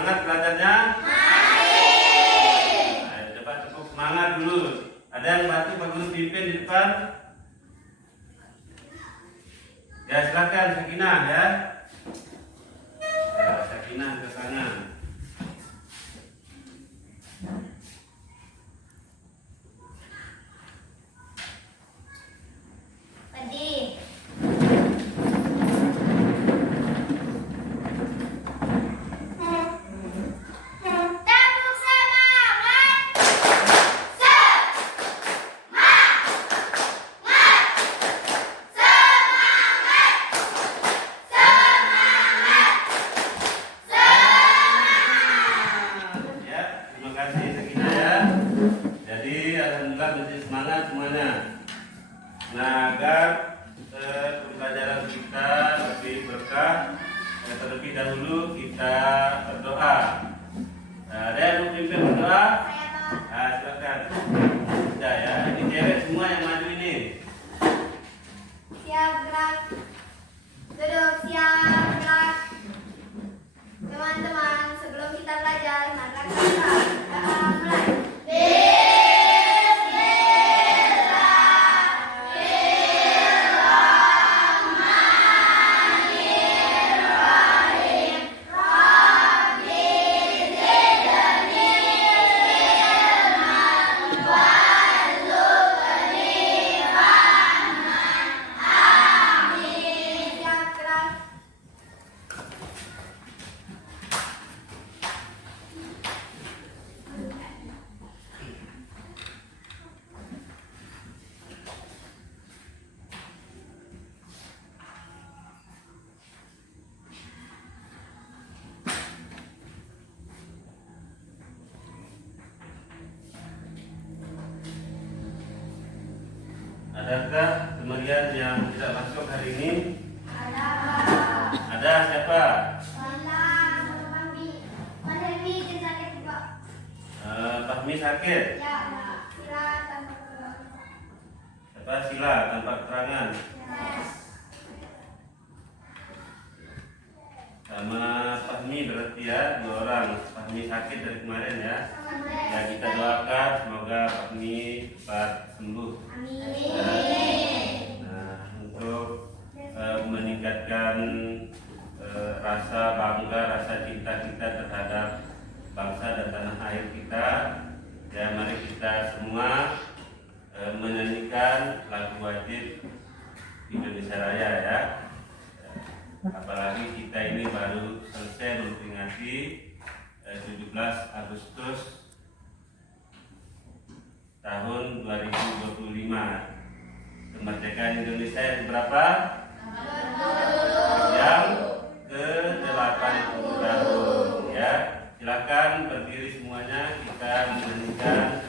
Semangat belajarnya? Ayo coba tepuk semangat dulu. Ada yang bantu Pak Guru pimpin di depan? Ya silakan Sakinah ya. Ya Sakinah ke kanan. Semangat semuanya. Nah, agar pembelajaran kita lebih berkah, terlebih dahulu kita berdoa. Nah, ada yang mau pimpin berdoa? Nah, silakan. Sudah ya, ini cewek semua yang maju ini. Siap gerak. Duduk siap gerak. Teman-teman, sebelum kita belajar, mari kita mulai. Adakah kemerian yang tidak masuk hari ini? Ada. Ada siapa? Fahmi sakit juga. Fahmi sakit. Ya, Sila tanpa keterangan. Siapa? Sila tanpa keterangan. Yes. Sama Fahmi berarti ya, 2 orang. Fahmi sakit dari kemarin ya. Ya kita doakan semoga Fahmi cepat sembuh. Amin. Nah, untuk meningkatkan rasa bangga, rasa cinta kita terhadap bangsa dan tanah air kita, ya mari kita semua menyanyikan lagu wajib Indonesia Raya ya. Apalagi kita ini baru selesai memperingati 17 Agustus tahun 2025. Kemerdekaan Indonesia yang berapa? Yang ke-80 tahun ya. Silakan berdiri semuanya, kita menyanyikan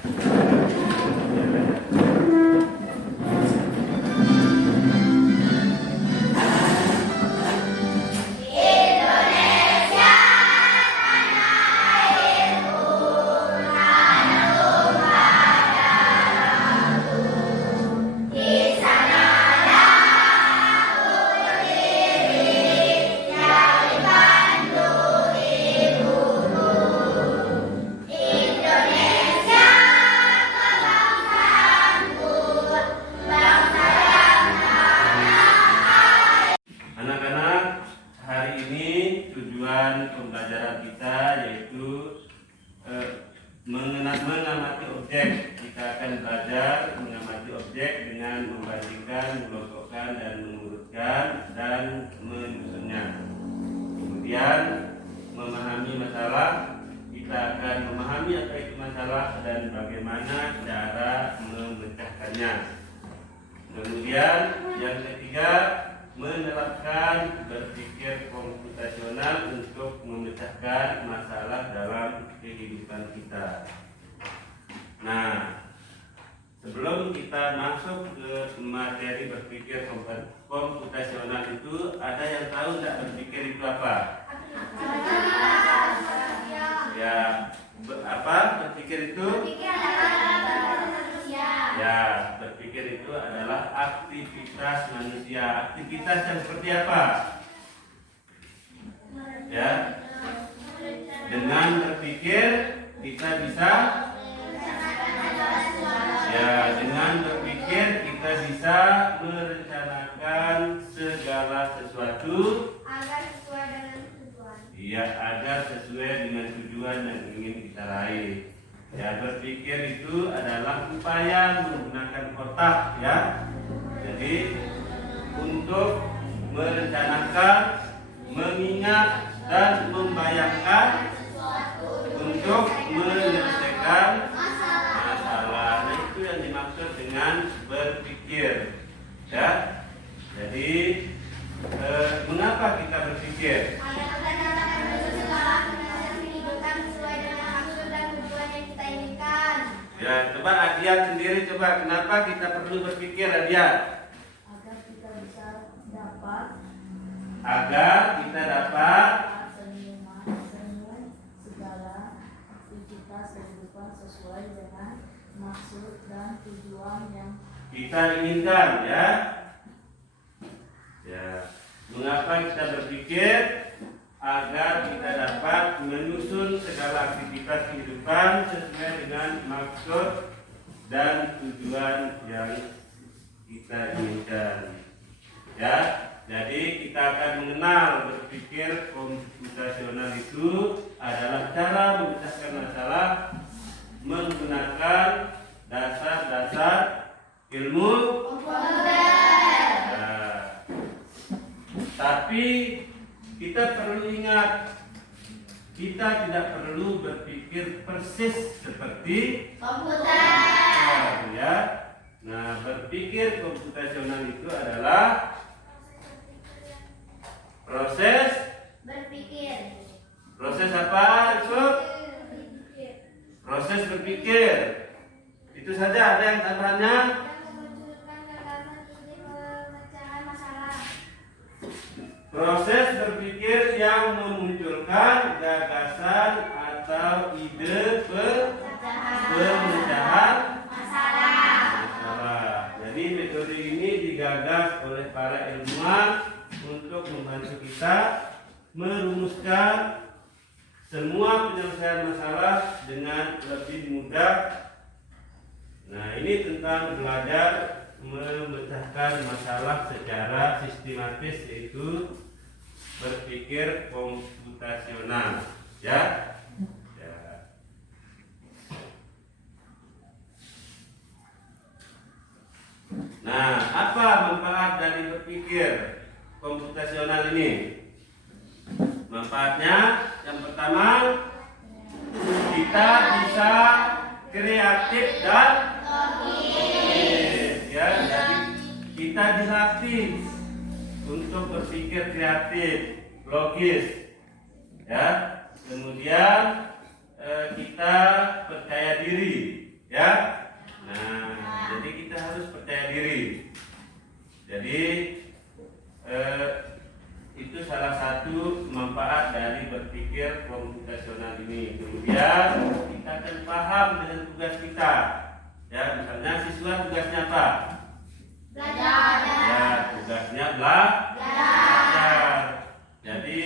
pembelajaran kita yaitu mengamati objek. Kita akan belajar mengamati objek dengan membandingkan, mengelompokkan dan mengurutkan dan menyusunnya. Kemudian memahami masalah, kita akan memahami apa itu masalah dan bagaimana cara memecahkannya. Kemudian yang ketiga, menerapkan berpikir komputasional untuk memecahkan masalah dalam kehidupan kita. Nah, sebelum kita masuk ke materi berpikir komputasional itu, ada yang tahu tidak berpikir itu apa? Ya, apa berpikir itu? Ya, berpikir itu adalah aktivitas manusia. Aktivitas yang seperti apa? Ya, Dengan berpikir kita bisa, ya, dengan berpikir kita bisa merencanakan segala sesuatu agar sesuai dengan tujuan. ya, agar sesuai dengan tujuan yang ingin kita raih. Ya, berpikir itu adalah upaya menggunakan otak, ya. Jadi untuk merencanakan, mengingat dan membayangkan untuk menyelesaikan masalah. Nah, itu yang dimaksud dengan berpikir, ya. Jadi mengapa kita berpikir? Agar kita dapat menyusun segala aktivitas kehidupan sesuai dengan maksud dan tujuan yang kita inginkan. Ya, coba Adian sendiri, coba kenapa kita perlu berpikir, Adian? Agar kita bisa dapat senyum segala aktivitas kehidupan sesuai dengan maksud dan tujuan yang Kita inginkan, ya. Ya, mengapa kita berpikir? Agar kita dapat menyusun segala aktivitas kehidupan sesuai dengan maksud dan tujuan yang kita inginkan. Ya, jadi kita akan mengenal berpikir komputasional itu adalah cara memecahkan masalah menggunakan dasar-dasar ilmu. Nah, tapi kita perlu ingat, kita tidak perlu berpikir persis seperti komputer, ya. Nah, berpikir komputasional itu adalah proses Berpikir. proses apa, Yusuf? Proses berpikir. Itu saja, ada yang tambahannya? Dan memunculkan gagasan ide pemecahan masalah. Proses berpikir yang memunculkan gagasan atau ide pemecahan masalah. Jadi metode ini digagas oleh para ilmuwan untuk membantu kita merumuskan semua penyelesaian masalah dengan lebih mudah. Nah, ini tentang belajar memecahkan masalah secara sistematis, yaitu berpikir komputasional, ya. Ya. Nah, apa manfaat dari berpikir komputasional ini? Manfaatnya yang pertama, kita bisa kreatif dan logis, ya. Jadi kita dilatih untuk berpikir kreatif, logis, ya. Kemudian kita percaya diri, ya. Nah, jadi kita harus percaya diri. Jadi itu salah satu manfaat dari berpikir komputasional ini. Kemudian kita akan paham dengan tugas kita. Ya, misalnya siswa tugasnya apa? Belajar. Ya, tugasnya belajar. Jadi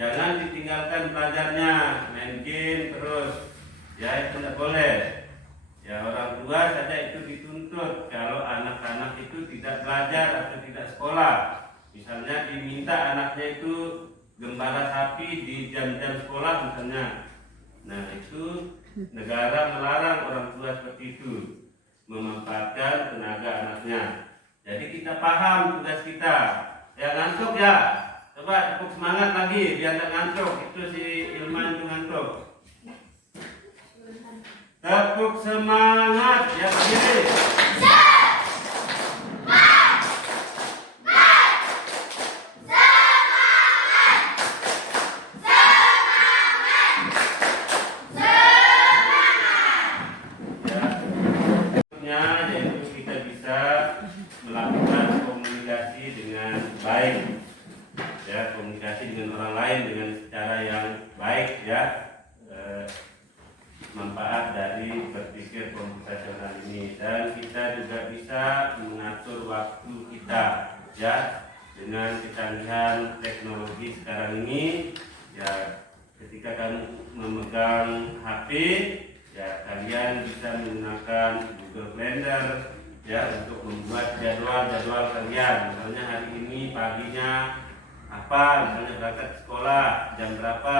jangan ditinggalkan belajarnya, main game terus. Ya, itu tidak boleh. Ya, orang tua saja itu dituntut kalau anak-anak itu tidak belajar atau tidak sekolah. Misalnya diminta anaknya itu gembala sapi di jam-jam sekolah misalnya. Nah, itu negara melarang orang tua seperti itu memanfaatkan tenaga anaknya. Jadi kita paham tugas kita. Ya, ngantuk ya. Coba tepuk semangat lagi biar tak ngantuk. Itu si Ilman itu ngantuk. Tepuk semangat ya sendiri. Yaitu kita bisa melakukan komunikasi dengan baik, ya, komunikasi dengan orang lain dengan cara yang baik, ya. Manfaat dari berpikir komputasional ini, dan kita juga bisa mengatur waktu kita, ya, dengan kecanggihan teknologi sekarang ini, ya. ketika kamu memegang HP, ya kalian bisa menggunakan Google Calendar ya untuk membuat jadwal-jadwal kalian. Misalnya hari ini paginya apa, misalnya berangkat sekolah jam berapa,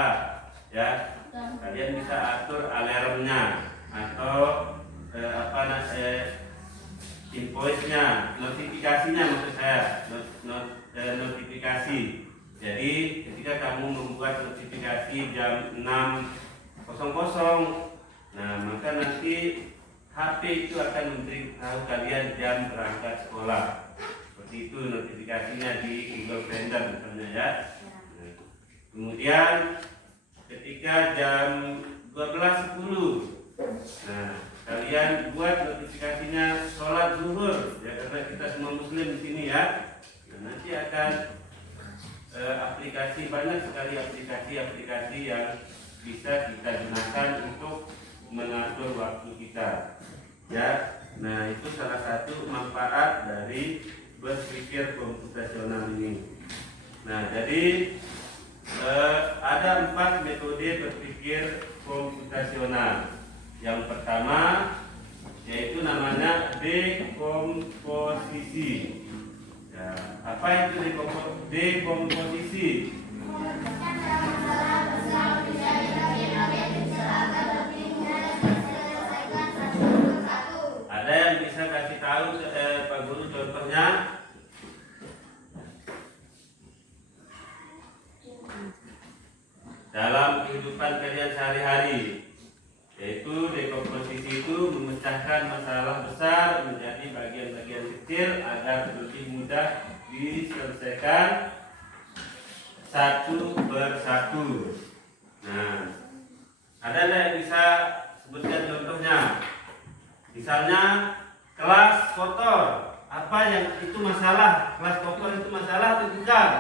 ya kalian bisa atur alarmnya atau invoice-nya, notifikasinya maksud saya, notifikasi. Jadi ketika kamu membuat notifikasi jam 6.00, nah maka nanti HP itu akan memberitahu kalian jam berangkat sekolah. Seperti itu notifikasinya di Google Calendar misalnya ya. Nah, kemudian ketika jam 12.10, nah kalian buat notifikasinya sholat zuhur ya, karena kita semua muslim di sini ya. Nah, nanti akan banyak sekali aplikasi yang bisa kita gunakan untuk mengatur waktu kita ya. Nah itu salah satu manfaat dari berpikir komputasional ini. Nah jadi ada 4 metode berpikir komputasional. Yang pertama yaitu namanya dekomposisi. Ya, apa itu dekomposisi? Memecahkan masalah besar menjadi bagian-bagian kecil agar lebih mudah dapat diselesaikan satu persatu. Ada yang bisa kasih tahu Pak Guru contohnya? Dalam kehidupan kalian sehari-hari, yaitu dekomposisi itu memecahkan masalah besar menjadi bagian-bagian kecil agar lebih mudah diselesaikan satu persatu. Nah, ada yang bisa sebutkan contohnya? Misalnya kelas kotor, apa yang itu masalah? Kelas kotor itu masalah atau bukan?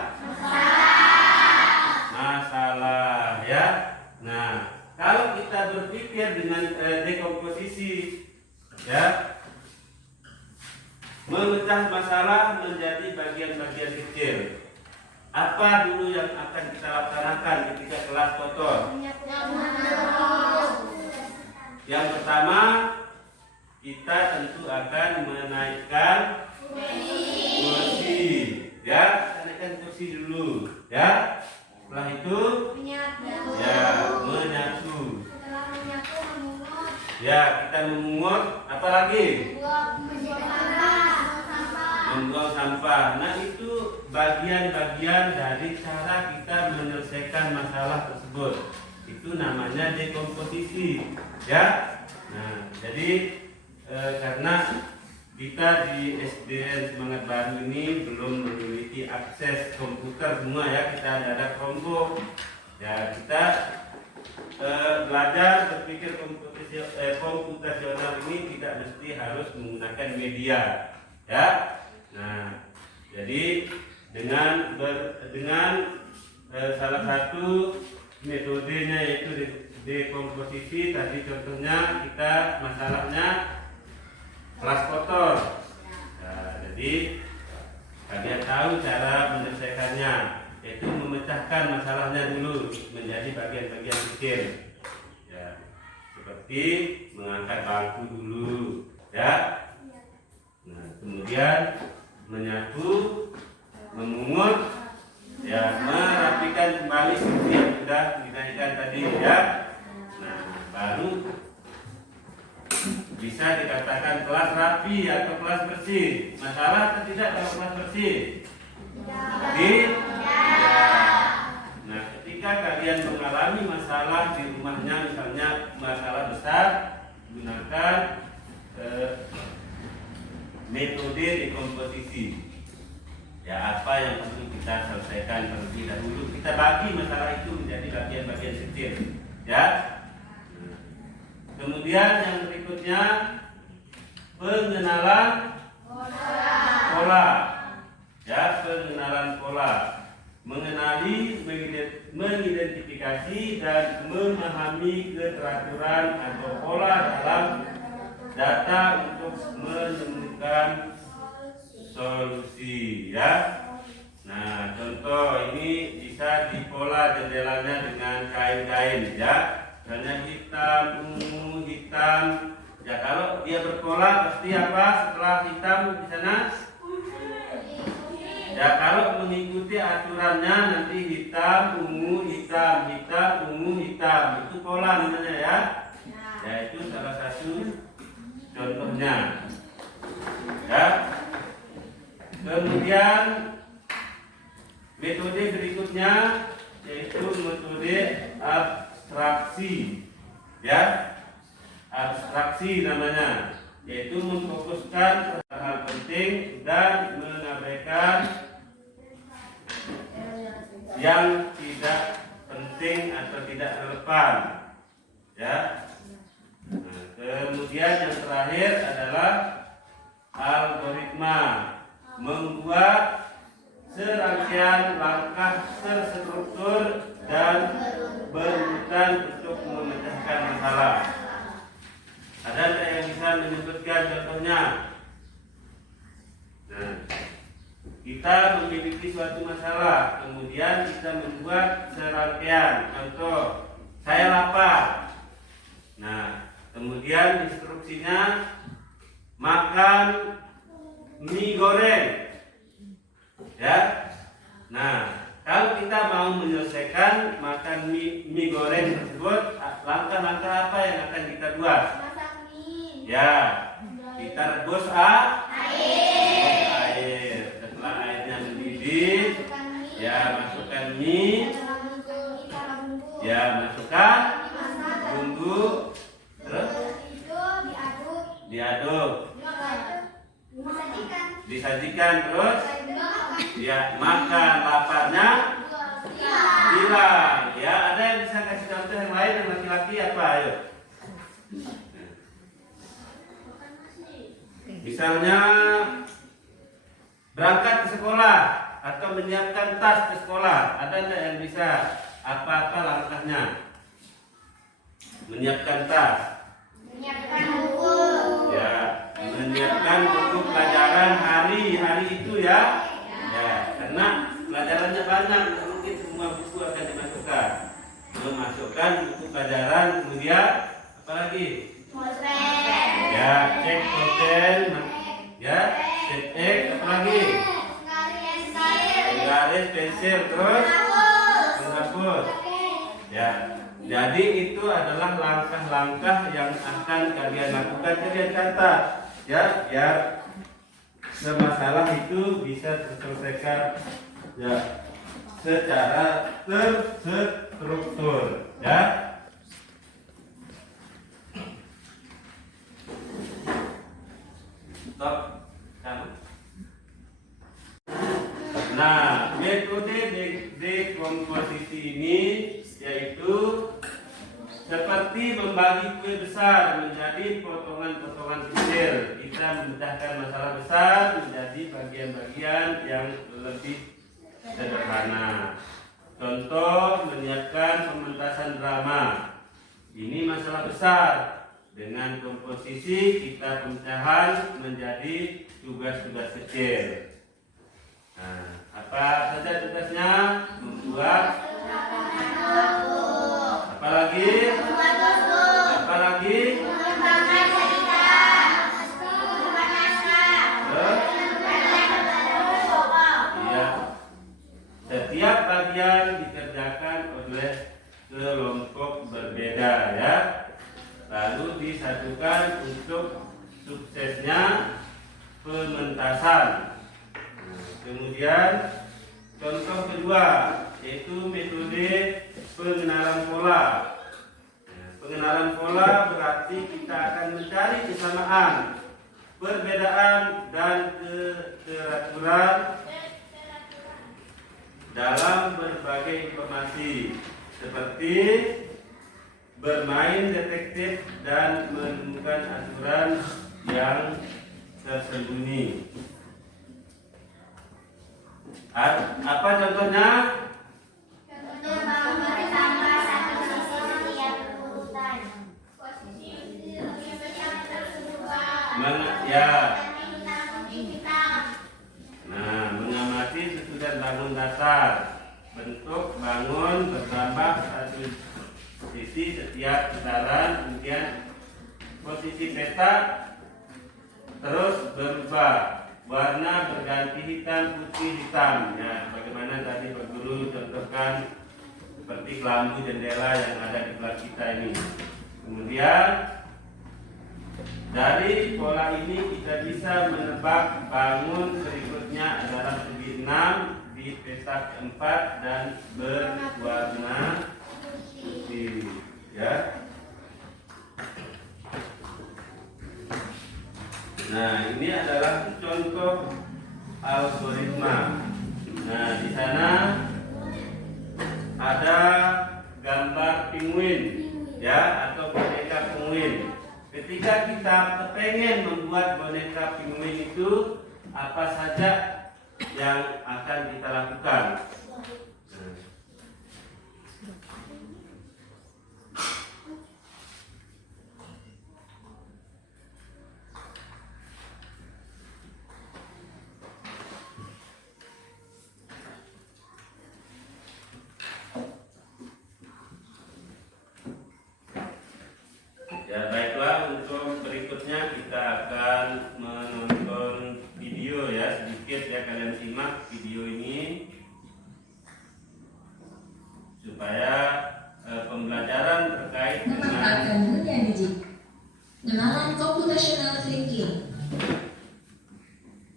Masalah ya. Nah, kalau kita berpikir dengan dekomposisi ya, memecah masalah menjadi bagian-bagian kecil. Apa dulu yang akan kita laksanakan ketika kelas kotor? Yang pertama, kita tentu akan menaikkan kursi ya, naikkan kursi dulu ya. Setelah itu ya menyapu. Setelah menyapu, memungut. Ya, kita memungut, apa lagi? Membuang sampah. Nah, itu bagian-bagian dari cara kita menyelesaikan masalah tersebut. Itu namanya dekomposisi, ya. Nah, jadi karena kita di SDN Semangat Baru ini belum memiliki akses komputer semua ya, kita ada Chromebook. Ya, kita belajar berpikir komputasional ini tidak mesti harus menggunakan media, ya. Nah, jadi dengan salah satu metodenya yaitu dekomposisi tadi, contohnya kita masalahnya kelas kotor. Nah, jadi kalian tahu cara menyelesaikannya, yaitu memecahkan masalahnya dulu menjadi bagian-bagian kecil. Ya, seperti mengangkat bangku dulu, ya. Nah, kemudian menyapu, memungut, ya, merapikan kembali seperti yang sudah dinaikkan tadi, ya. Nah, baru bisa dikatakan kelas rapi atau kelas bersih. Masalah atau tidak kalau kelas bersih? Tidak. Nah, ketika kalian mengalami masalah di rumahnya, misalnya masalah besar, gunakan metode dekomposisi. Ya, apa yang perlu kita selesaikan terlebih dahulu, kita bagi masalah itu menjadi bagian-bagian kecil, ya. Kemudian yang berikutnya, pengenalan pola. Ya, pengenalan pola. Mengenali, mengidentifikasi dan memahami keteraturan atau pola dalam data untuk menemukan solusi, ya. Nah, Nah, contoh ini bisa dipola jendelanya dengan kain-kain ya. Misalnya hitam, ungu, hitam. Ya kalau dia berpola pasti apa setelah hitam di sana? Ya kalau mengikuti aturannya nanti hitam, ungu, hitam, hitam, ungu, hitam. Itu pola namanya ya. Ya itu salah satu contohnya. Ya. Kemudian metode berikutnya yaitu metode abstraksi. Ya. Abstraksi namanya, yaitu memfokuskan hal penting dan mengabaikan yang tidak penting atau tidak relevan. Ya. Nah, kemudian yang terakhir adalah algoritma, membuat serangkaian langkah terstruktur dan berurutan untuk memecahkan masalah. Ada yang bisa menyebutkan contohnya? Nah, kita memiliki suatu masalah, kemudian kita membuat serangkaian. Contoh, saya lapar. Nah, kemudian instruksinya makan mie goreng. Ya. Nah, kalau kita mau menyelesaikan makan mie goreng tersebut, langkah-langkah apa yang akan kita buat? Masak mie. Ya, kita rebus air. Setelah airnya mendidih, Masukkan mie. ya masukkan mie. Dalam bumbu. Ya masukkan Dimasak. bumbu, terus Itu diaduk. diaduk, Setelah itu disajikan. disajikan, terus Setelah itu dimakan. ya makan, laparnya hilang. Ya, ada yang bisa kasih contoh yang lain yang laki-laki apa? Ayo. Misalnya berangkat ke sekolah atau menyiapkan tas ke sekolah, ada nggak yang bisa? Apa-apa langkahnya? Menyiapkan tas. Menyiapkan buku. Ya, menyiapkan buku pelajaran hari itu ya. Ya, karena pelajarannya banyak, tidak mungkin semua buku akan dimasukkan. Memasukkan buku pelajaran, kemudian apa lagi? Pulpen. Ya, cek pulpen, ya, cek apa lagi? Garis, pensil, terus menghapus. Ya, jadi itu adalah langkah-langkah yang akan kalian lakukan. Kalian catat, ya, biar masalah itu bisa terselesaikan ya secara terstruktur. Ya. Stop. Nah, metode dekomposisi ini yaitu seperti membagi kue besar menjadi potongan-potongan kecil. Kita memecahkan masalah besar menjadi bagian-bagian yang lebih sederhana. Contoh, menyiapkan pementasan drama. Ini masalah besar. Dengan komposisi kita pemecahan menjadi tugas-tugas kecil. Nah, apa saja tugasnya? Membuat apa lagi? Apa lagi? Iya. Setiap bagian dikerjakan oleh kelompok berbeda ya. Lalu disatukan untuk suksesnya pementasan. Kemudian contoh kedua yaitu metode pengenalan pola. Pengenalan pola berarti kita akan mencari kesamaan, perbedaan dan keteraturan dalam berbagai informasi seperti bermain detektif dan menemukan aturan yang tersembunyi. Apa contohnya? Contohnya menggambar tambah satu sisi setiap urutan. Ya. Nah, mengamati sesudah bangun sisi setiap putaran. Kemudian posisi peta terus berubah, warna berganti hitam, putih, hitam. Ya, bagaimana tadi Pak Guru contohkan seperti lampu jendela yang ada di kelas kita ini. Kemudian dari pola ini kita bisa menebak bangun berikutnya adalah segi 6 di peta keempat dan berwarna putih. Ya. Nah, ini adalah contoh algoritma. Nah, di sana ada gambar penguin, ya, atau boneka penguin. Ketika kita pengen membuat boneka penguin itu, apa saja yang akan kita lakukan? Ya, baiklah, untuk berikutnya kita akan menonton video ya, sedikit ya, kalian simak video ini supaya pembelajaran terkait Memanfaatkan dunia digital, kenalan computational thinking.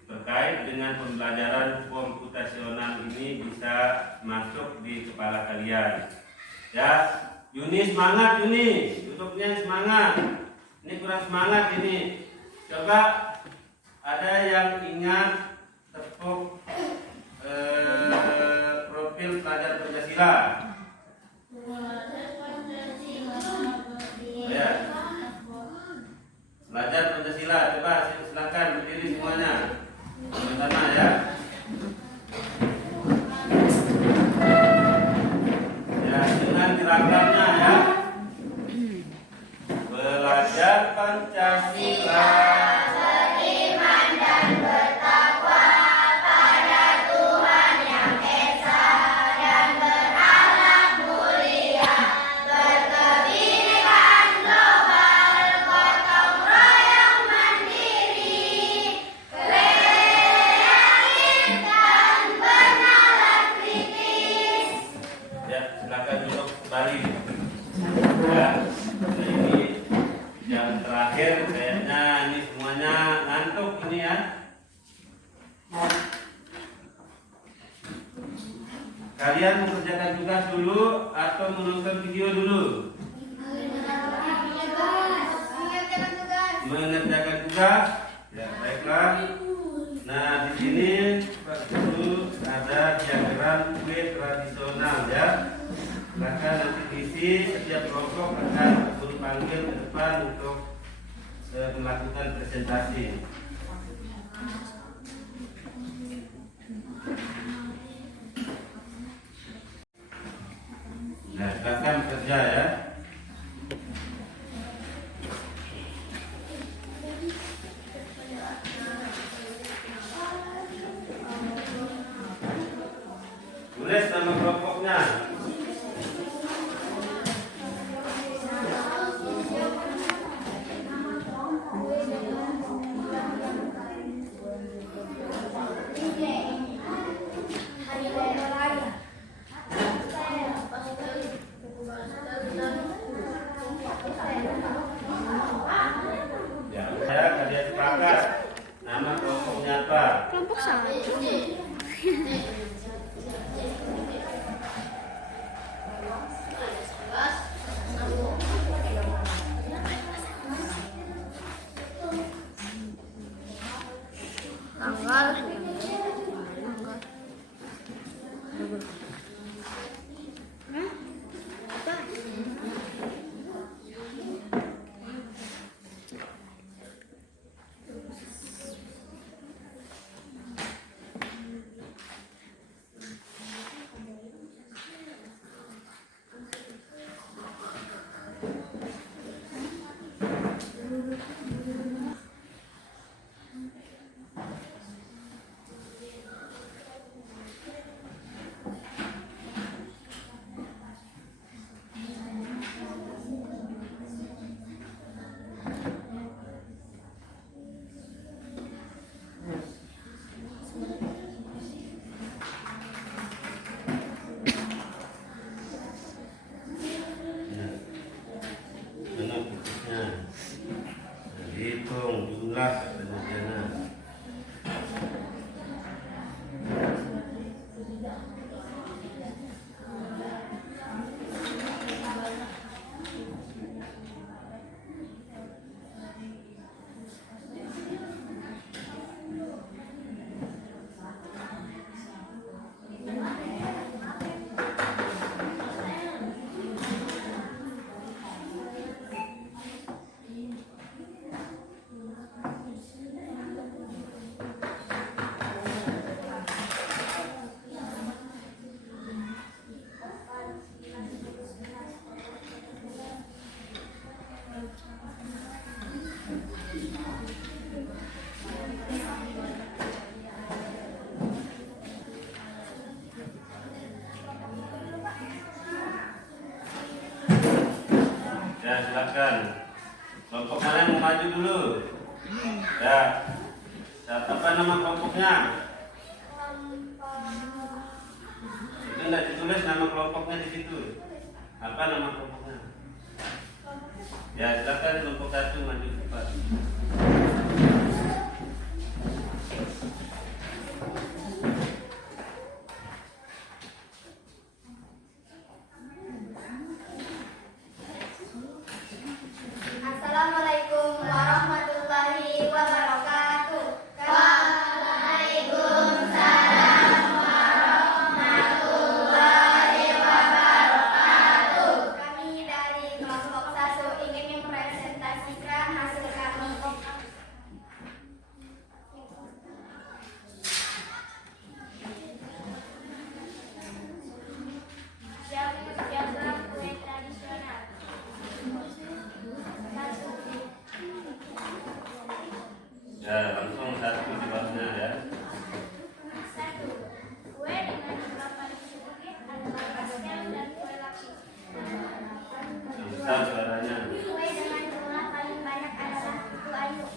Terkait dengan pembelajaran komputasional ini bisa masuk di kepala kalian. Ya, Yuni semangat, Yuni, duduknya semangat. Ini kurang semangat ini. Coba ada yang ingat tepuk profil pelajar Pancasila. Ya. Pelajar Pancasila, coba silakan berdiri semuanya. Pertama ya. Ya, dengan gerakannya ya. Belajar Pancasila. Beriman dan bertakwa pada Tuhan Yang Esa dan berakhlak mulia, berkebinekaan global, gotong royong mandiri, kreatif dan bernalar kritis. Ya, silakan duduk kembali. Ya, nah ini yang terakhir kayaknya ini semuanya ngantuk ini ya. Kalian mengerjakan tugas dulu atau menonton video dulu? Mengerjakan tugas. Ya, baiklah. Nah, di sini Pak Guru ada diagram kue tradisional ya. Silakan nanti diisi, setiap kelompok akan Guru panggil ke depan untuk melakukan presentasi. Nah, silakan kerja ya. Tulis nama kelompoknya. Ya, silakan. Kelompok mana yang mau maju dulu? Ya. Apa nama kelompoknya? Itu enggak ditulis nama kelompoknya di situ. Apa nama kelompoknya? Ya, silakan kelompok 1 maju cepat. Assalamualaikum warahmatullahi wabarakatuh. Waalaikumsalam warahmatullahi wabarakatuh. Kami dari kelompok 1 ingin mempresentasikan hasil kami. Jaga kue tradisional. Ya, langsung 1 di bawahnya ya. 1. Kue dengan jumlah paling sedikit adalah pastel dan kue lapis. Yang besar suaranya. Kue dengan jumlah paling banyak adalah kuku ayu.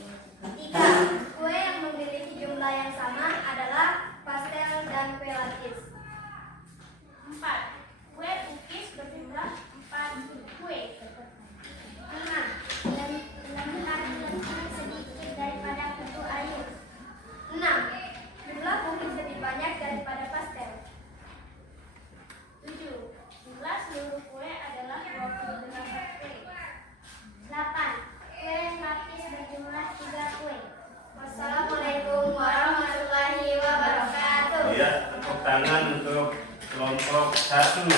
3. Kue yang memiliki jumlah yang sama adalah pastel dan kue lapis. 4. Kue cookies berjumlah 4 kue. 5. Lembar lebih sedikit daripada kuku ayu. 6. Jumlah cookies lebih banyak daripada pastel. 7. Jumlah seluruh kue adalah 28 kue. 8. Kue lapis berjumlah 3 kue. Wassalamualaikum warahmatullahi wabarakatuh. Ya, tepuk tangan untuk kelompok 1.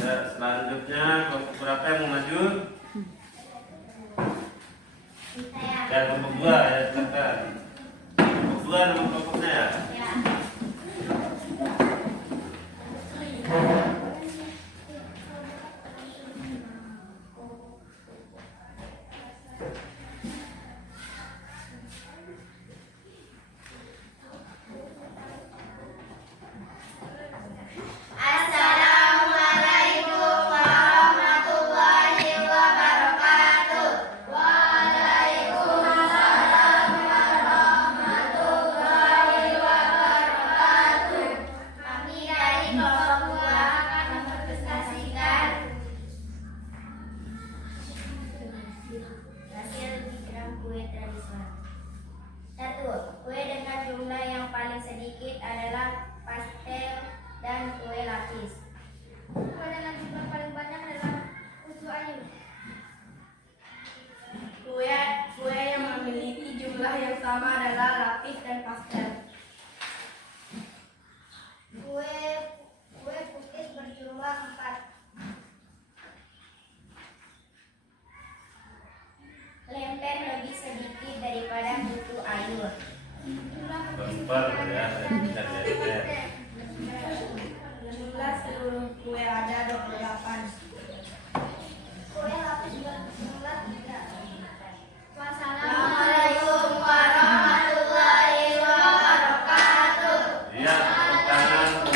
Ya, selanjutnya kelompok berapa yang mau maju? Ya, kelompok 2 ya, silakan. Kelompok 2 nama kelompoknya ya. Ya. Assalamualaikum warahmatullahi wabarakatuh. Waalaikumsalam warahmatullahi wabarakatuh. Kami dari kelompok 2 akan mempresentasikan hasil bikinan kue tradisional. 1. Kue dengan jumlah yang paling sedikit adalah pastel dan kue lapis. Kue dengan jumlah paling banyak adalah kuku ayu. Kue yang memiliki jumlah yang sama adalah lapis dan pastel. Kue cookies berjumlah 4. Lemper lebih sedikit daripada kuku ayu. Lemper ya, tidak ya. Jumlah seluruh kue ada 28. Kue lapis berjumlah 3. Wassalamualaikum warahmatullahi wabarakatuh. Ya, tepuk tangan untuk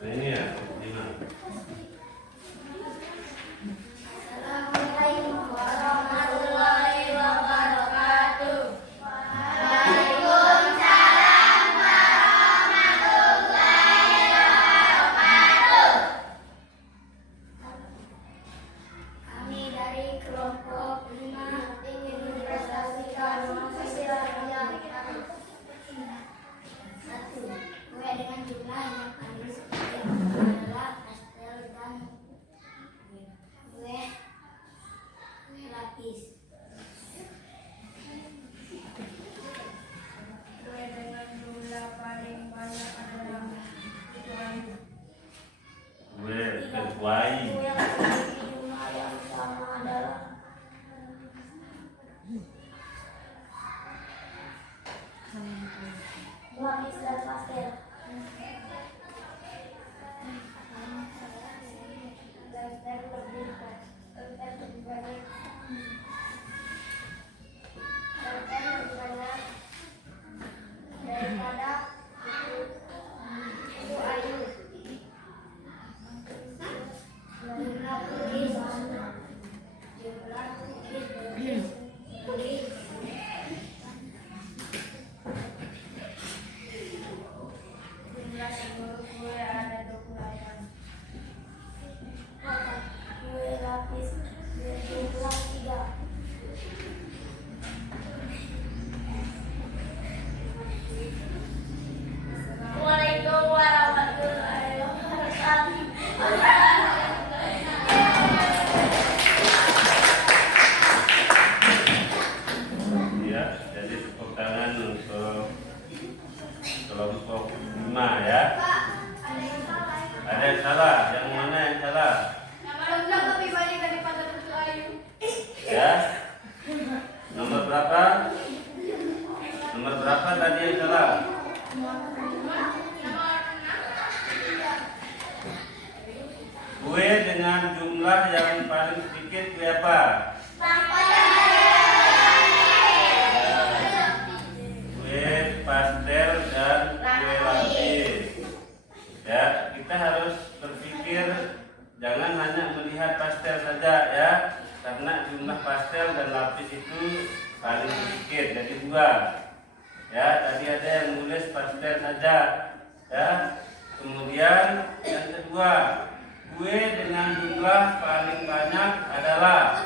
nah, ini ya, 5. Assalamualaikum warahmatullahi wabarakatuh. Waalaikumsalam warahmatullahi wabarakatuh. Kami dari kelompok 5 ingin mempresentasikan hasil yang 1. Kue dengan jumlah yang paling sedikit adalah pastel dan kue lapis. Kue dengan jumlah paling banyak adalah kuku ayu. Gue ketuai. Kue yang memiliki jumlah yang sama adalah paling sedikit kue apa? Kue pastel dan kue lapis. Ya, kita harus berpikir jangan hanya melihat pastel saja ya, karena jumlah pastel dan lapis itu paling sedikit, jadi 2. Ya, tadi ada yang nulis pastel saja ya. Kemudian yang kedua, kue dengan jumlah paling banyak adalah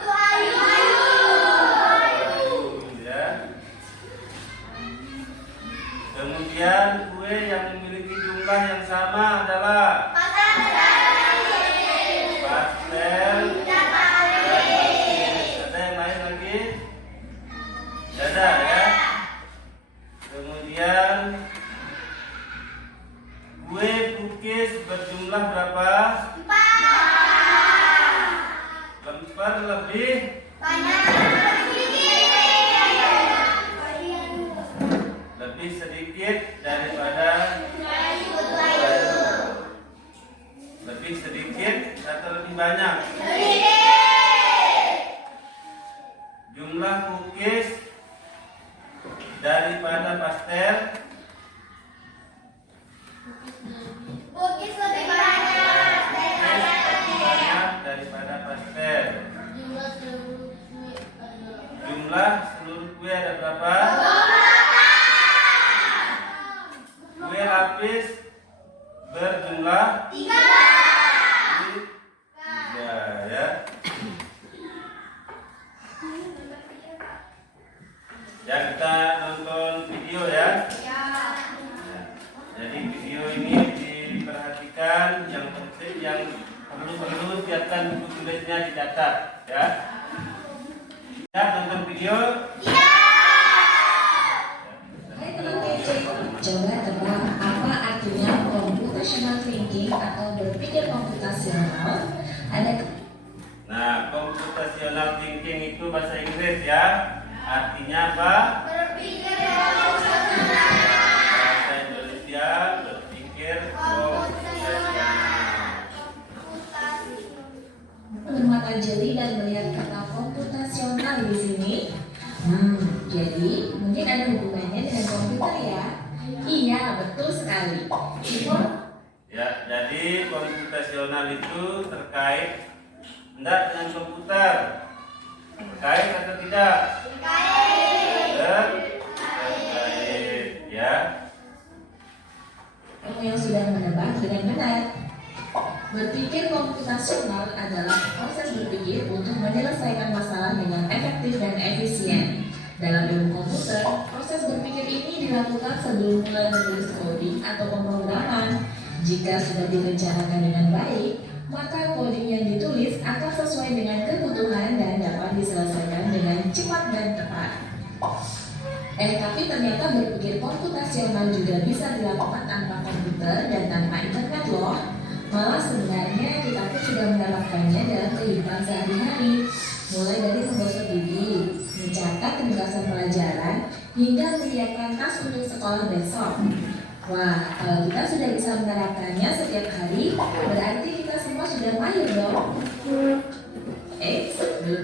ya. Kemudian kue yang memiliki jumlah yang sama adalah pastel. Ada yang lain lagi? Ada ya. Kemudian kue cookies berjumlah berapa? 4. Lemper lebih sedikit daripada lebih sedikit atau lebih banyak? Jumlah cookies daripada pastel Cookies lebih banyak daripada pastel. Jumlah seluruh kue ada berapa? Kue lapis berjumlah 3 ya. Ya, kita nonton video ya. Jadi video ini diperhatikan, yang penting yang perlu siapkan buku tulisnya, dicatat ya. Ya, nonton video. Hai teman PC, coba tebak apa artinya computational thinking atau berpikir komputasional? Nah, computational thinking itu bahasa Inggris ya. Artinya apa? berpikir Bahasa Indonesia berpikir komputasional. bermata jeli dan melihat kata komputasional di sini. Jadi mungkin ada hubungannya dengan komputer ya? Iya, betul sekali. Ya, jadi komputasional itu terkait enggak dengan komputer? Terkait atau tidak? Terkait ya. Kamu yang sudah menebak dengan benar. Berpikir komputasional adalah proses berpikir untuk menyelesaikan masalah dengan efektif dan efisien. Dalam ilmu komputer, proses berpikir ini dilakukan sebelum mulai menulis coding atau pemrograman. Jika sudah direncanakan dengan baik, maka coding yang ditulis akan sesuai dengan kebutuhan dan dapat diselesaikan dengan cepat dan tepat. Tapi ternyata berpikir komputasional juga bisa dilakukan tanpa komputer dan tanpa internet loh. Malah sebenarnya kita pun sudah menerapkannya dalam kehidupan sehari-hari, mulai dari menggosok gigi, mencatat penugasan pelajaran, hingga menyiapkan tas untuk sekolah besok. Wah, kalau kita sudah bisa menerapkannya setiap hari, berarti kita semua sudah mahir dong. Belum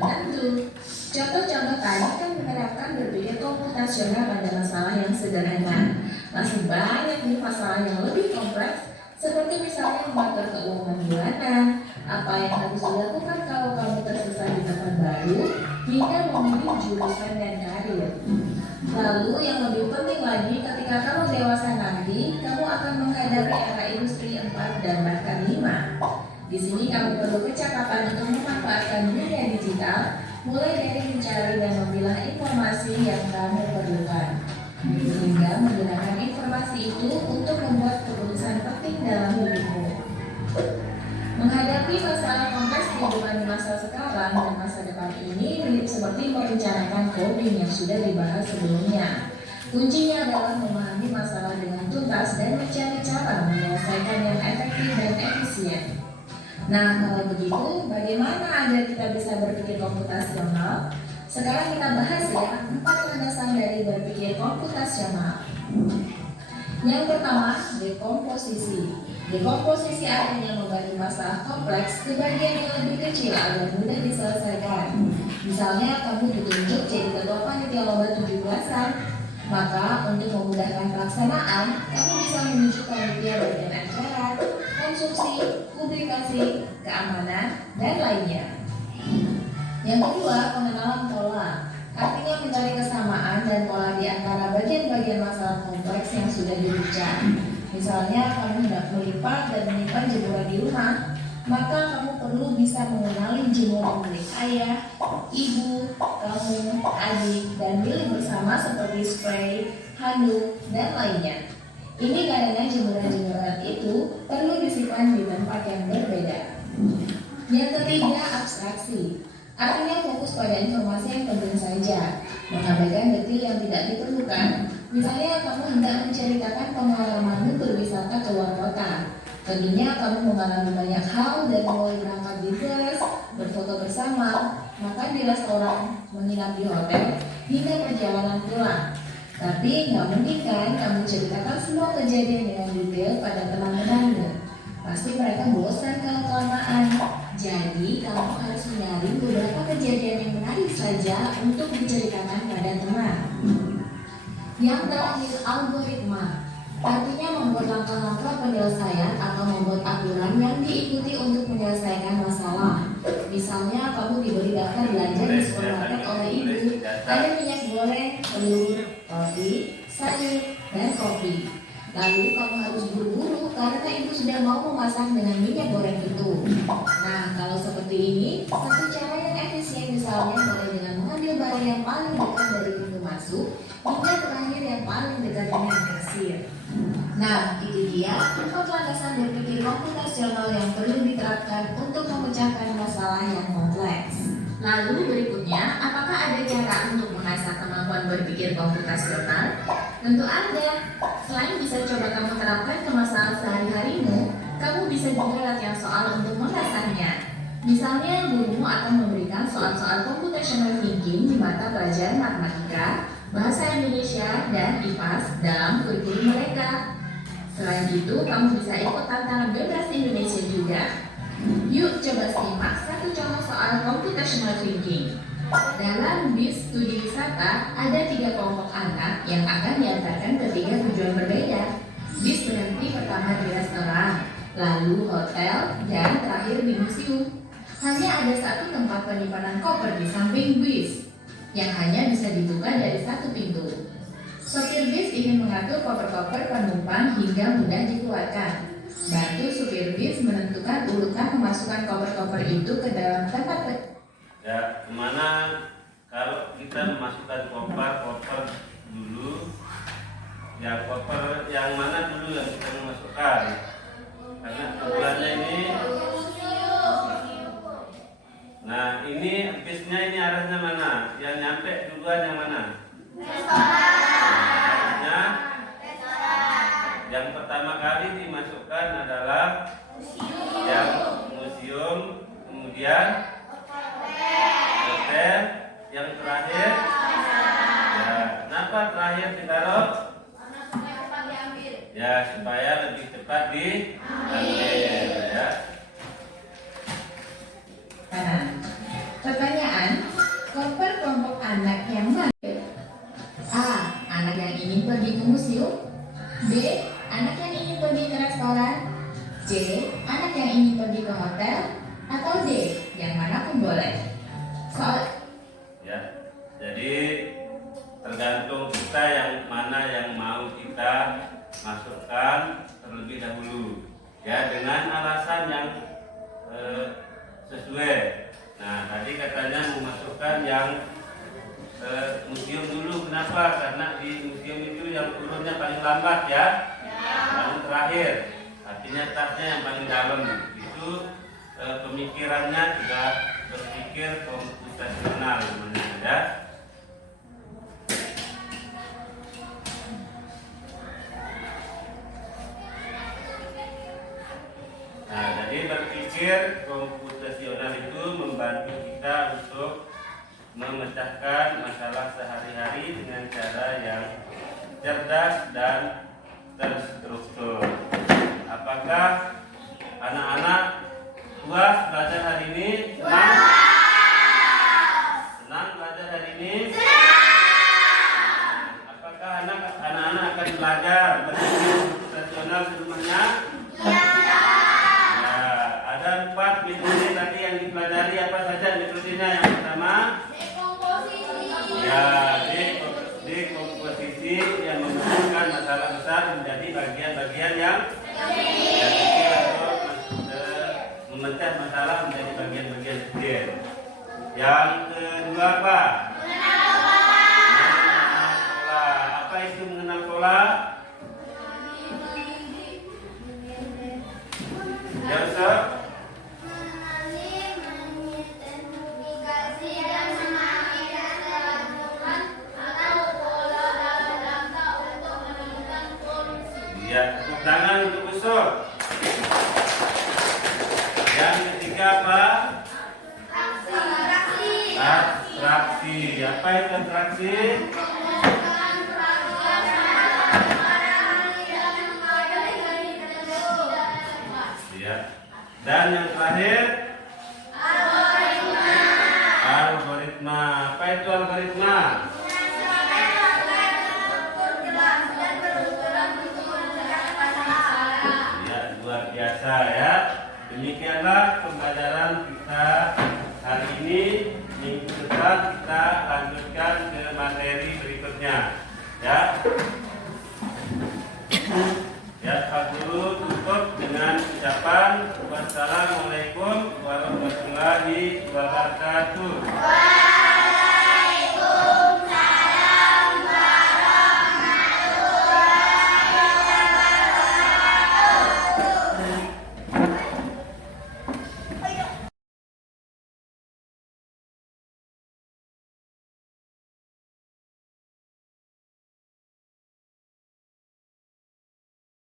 tentu. Contoh-contoh tadi kan menerapkan berpikir komputasional pada masalah yang sederhana. Masih banyak nih masalah yang lebih kompleks, seperti misalnya mengatur keuangan bulanan, apa yang harus dilakukan kalau kamu tersesat di tempat baru, hingga memilih jurusan dan karir. Lalu yang lebih penting lagi, ketika kamu dewasa nanti, kamu akan menghadapi era industri 4 dan bahkan 5. Di sini kamu perlu kecakapan untuk memanfaatkan dunia digital, mulai dari mencari dan memilah informasi yang kamu perlukan, hingga menggunakan informasi itu untuk membuat keputusan penting dalam hidupmu. Menghadapi masalah kompleks kehidupan di masa sekarang dan masa depan ini mirip seperti merencanakan coding yang sudah dibahas sebelumnya. Kuncinya adalah memahami masalah dengan tuntas dan mencari cara menyelesaikan yang efektif dan efisien. Nah, kalau begitu, bagaimana agar kita bisa berpikir komputasional? Sekarang kita bahas ya 4 landasan dari berpikir komputasional. Yang pertama, dekomposisi. Dekomposisi artinya membagi masalah kompleks ke bagian yang lebih kecil agar mudah diselesaikan. Misalnya kamu ditunjuk jadi ketua panitia lomba 17-an, maka untuk memudahkan pelaksanaan, kamu bisa menunjuk panitia bagian acara, konsumsi, publikasi, keamanan, dan lainnya. Yang kedua, pengenalan pola. Artinya mencari kesamaan dan pola di antara bagian-bagian masalah kompleks yang sudah dirujuk. Misalnya kamu hendak melipat dan menyimpan jemuran di rumah, maka kamu perlu bisa mengenali jemuran milik ayah, ibu, kamu, adik, dan milik bersama seperti spray, handuk, dan lainnya. Ini karena jemuran-jemuran itu perlu disimpan di tempat yang berbeda. Yang ketiga, abstraksi. Artinya fokus pada informasi yang penting saja, mengabaikan detil yang tidak diperlukan. Misalnya kamu hendak menceritakan pengalamanmu berwisata ke luar kota. Tentunya kamu mengalami banyak hal dari mulai berangkat di bus, berfoto bersama, makan di restoran, menginap di hotel, hingga perjalanan pulang. Tapi nggak mungkin kan kamu ceritakan semua kejadian dengan detail pada teman-temanmu. Pasti mereka bosan kalau kelamaan. Jadi kamu harus menyaring beberapa kejadian yang menarik saja untuk diceritakan pada teman. Yang terakhir, algoritma. Artinya membuat langkah-langkah penyelesaian atau membuat aturan yang diikuti untuk menyelesaikan masalah. Misalnya kamu diberi daftar belanja di supermarket oleh ibu, ada minyak goreng, telur, roti, sayur, dan kopi. Lalu kamu harus buru-buru karena ibu sudah mau memasak dengan minyak goreng itu. Nah, kalau seperti ini, satu cara yang efisien misalnya mulai dengan mengambil barang yang paling dekat dari pintu masuk hingga terakhir yang paling dekat dengan kasir. Nah, itu dia 4 landasan berpikir komputasional yang perlu diterapkan untuk memecahkan masalah yang kompleks. Lalu berikutnya, apakah ada cara untuk mengasah kemampuan berpikir komputasional? Tentu ada. Selain bisa coba kamu terapkan ke masalah sehari-harimu, kamu bisa juga latihan soal untuk mengasahnya. Misalnya, gurumu akan memberikan soal-soal computational thinking di mata pelajaran matematika, bahasa Indonesia, dan IPAS dalam kurikulum mereka. Selain itu, kamu bisa ikut tantangan bebas Indonesia juga. Yuk coba simak satu contoh soal computational thinking. Dalam bis studi wisata, ada 3 kelompok anak yang akan diantarkan ke 3 tujuan berbeda. Bis berhenti pertama di restoran, lalu hotel, dan terakhir di museum. Hanya ada satu tempat penyimpanan koper di samping bis, yang hanya bisa dibuka dari satu pintu. Sopir bis ingin mengatur koper-koper penumpang hingga mudah dikeluarkan. Bantu supir bis menentukan urutan memasukkan koper-koper itu ke dalam tempat Ya, kemana kalau kita memasukkan koper dulu, ya koper yang mana dulu yang kita memasukkan? Karena ukurannya ini. Nah, ini bisnya ini arahnya mana? Yang nyampe duluan yang mana? Arahnya yang pertama kali dimasukkan adalah yang museum, kemudian hotel, yang terakhir. Ya, kenapa terakhir ditaruh? Ya, supaya lebih cepat diambil ya. Pertanyaan, koper kelompok anak yang mana? A. Anak yang ingin pergi ke museum. B. Anak yang ingin pergi ke restoran. C. Anak yang ingin pergi ke hotel. Atau D. Yang mana pun boleh. Ya, jadi tergantung kita yang mana yang mau kita masukkan terlebih dahulu. Ya, dengan alasan yang sesuai. Nah, tadi katanya memasukkan yang museum dulu. Kenapa? Karena di museum itu yang turunnya paling lambat ya, paling terakhir. Artinya tasnya yang paling dalam. Itu pemikirannya juga berpikir komputasional namanya ya. Nah, jadi berpikir komputasional itu membantu kita untuk memecahkan masalah sehari-hari dengan cara yang cerdas dan terstruktur. Apakah anak-anak puas belajar hari ini? Senang? Senang belajar hari ini? Apakah anak-anak akan belajar berpikir rasional di rumahnya? Ya, ada 4 metode tadi yang dipelajari. Apa saja metodenya? Yang pertama, ya, dekomposisi yang mengumpulkan masalah besar menjadi bagian-bagian yang kecil atau memecah masalah menjadi bagian-bagian kecil. Yang kedua apa? Mengenal pola. Apa itu mengenal pola? Ya, Ustaz? Ya, tepuk tangan untuk usul. Yang ketiga apa? Abstraksi. Apa itu abstraksi? Ya. Dan yang terakhir? Algoritma. Apa itu algoritma? Luar biasa ya. Demikianlah pembelajaran kita hari ini. Minggu depan kita lanjutkan ke materi berikutnya. Ya. Ya, Pak Guru tutup dengan ucapan wassalamualaikum warahmatullahi wabarakatuh.